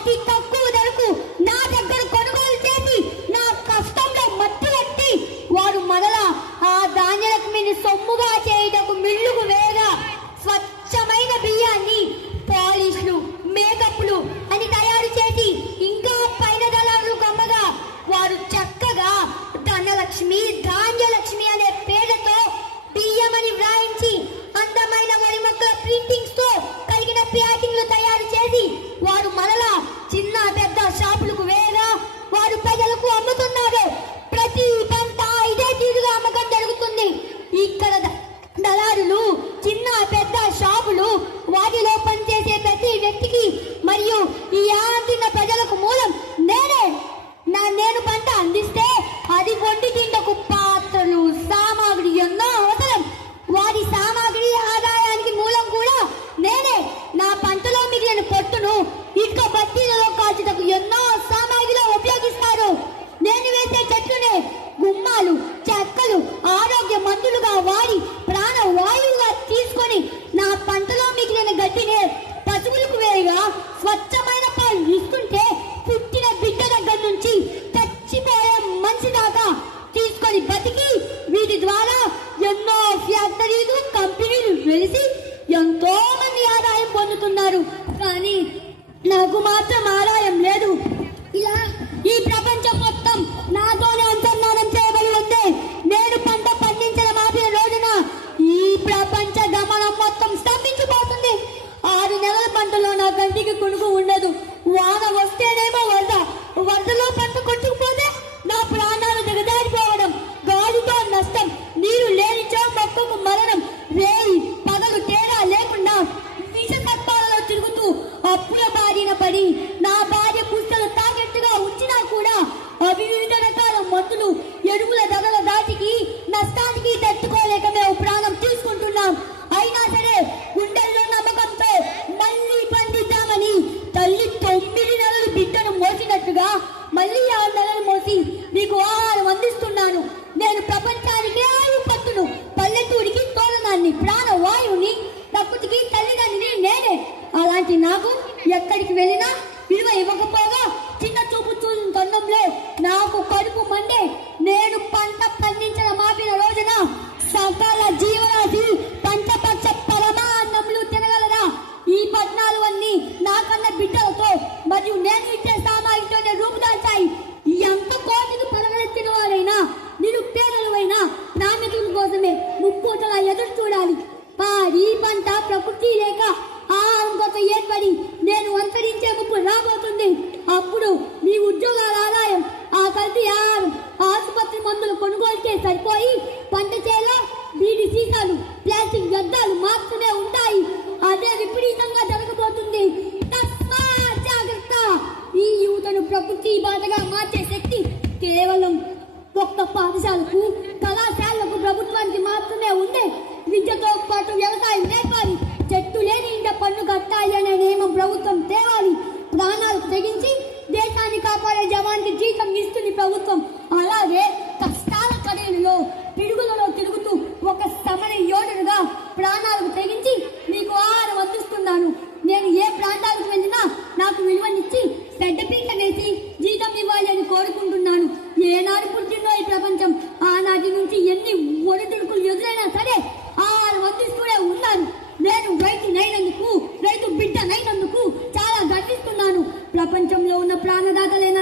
అతి తక్కువ ధరకు నా దగ్గర కొనుగోలు చేసి నా కష్టంలో మట్టి వారు మరల ఆ ధాన్యలక్ష్మిని సొమ్ముగా చేయటకు మిల్లుకు వేగా స్వచ్ఛమైన బియ్యాన్ని పాలిష్లు మేకప్లు అని తయారు చేసి ఇంకా పైన దళాలు కమ్మగా వారు చక్కగా ధనలక్ష్మి ధాన్యలక్ష్మి అనే పేరుతో బియ్యమని వ్రాయించి దళారులు చిన్న పెద్ద షాపులు వాటిలో పనిచేసే ప్రతి వ్యక్తికి మరియు ఈ ఆనందిన ప్రజలకు మూలం నేనే. నా నేను పంట అందిస్తే అది వండి తింటకు పాత్రలు సామాగ్రి ఎన్నో అవసరం. వారి సామాగ్రి ఆదాయానికి మూలం కూడా నేనే. నా పంటలో మిగిలిన పొట్టును ఇటుక బత్తీలలో కాల్చుటకు ఎన్నో సామాగ్రిలో ఉపయోగిస్తారు. నేను వేసే చెట్లునే గుమ్మాలు చెక్కలు ఆరోగ్య మందులుగా వాడి మంచి దాకా తీసుకొని బతికి వీటి ద్వారా ఎన్నో ఫ్యాక్టరీలు కంపెనీలు వెలిసి ఎంతో మంది ఆదాయం పొందుతున్నారు. కానీ నాకు మాత్రం ఆదాయం లేదు. ఇలా ఈ ప్రపంచం మొత్తం నాతోనే అనుసంధానం చేయబడి ఉంది. నేను పంట పండించడం ఆపిన రోజున ఈ ప్రపంచ గమనం మొత్తం స్తంభించిపోతుంది. ఆరు నెలల పంటలో నా కంటికి కునుకు ఉండదు. వాన వస్తేనేమో వరద. వరదలో పంట కొట్టుకుపో Yarım ile ప్రకృతి లేక ఆహారం కొత్త ఏర్పడి నేను అంతరించే ముప్పు రాబోతుంది. అప్పుడు మీ ఉద్యోగాల ఆదాయం ఆ కల్తీ ఆహారం ఆసుపత్రి మందులు కొనుగోలుకే సరిపోయి పంట చేలో బీడి సీసాలు ప్లాస్టిక్ వ్యర్థాలు మాత్రమే ఉంటాయి. అదే విపరీతంగా జరగబోతుంది. జాగ్రత్త ఈ యువతను ప్రకృతి బాధగా మార్చే శక్తి కేవలం ఒక్క పాఠశాలకు కళాశాలకు ప్రభుత్వానికి మాత్రమే ఉండే విద్యతో పాటు వ్యవసాయం నేర్పాలి. చెట్టు లేని ఇంట పన్ను కట్టాలి అనే నియమం ప్రభుత్వం తేవాలి. ప్రాణాలు తెగించి ప్రాణదాతలైన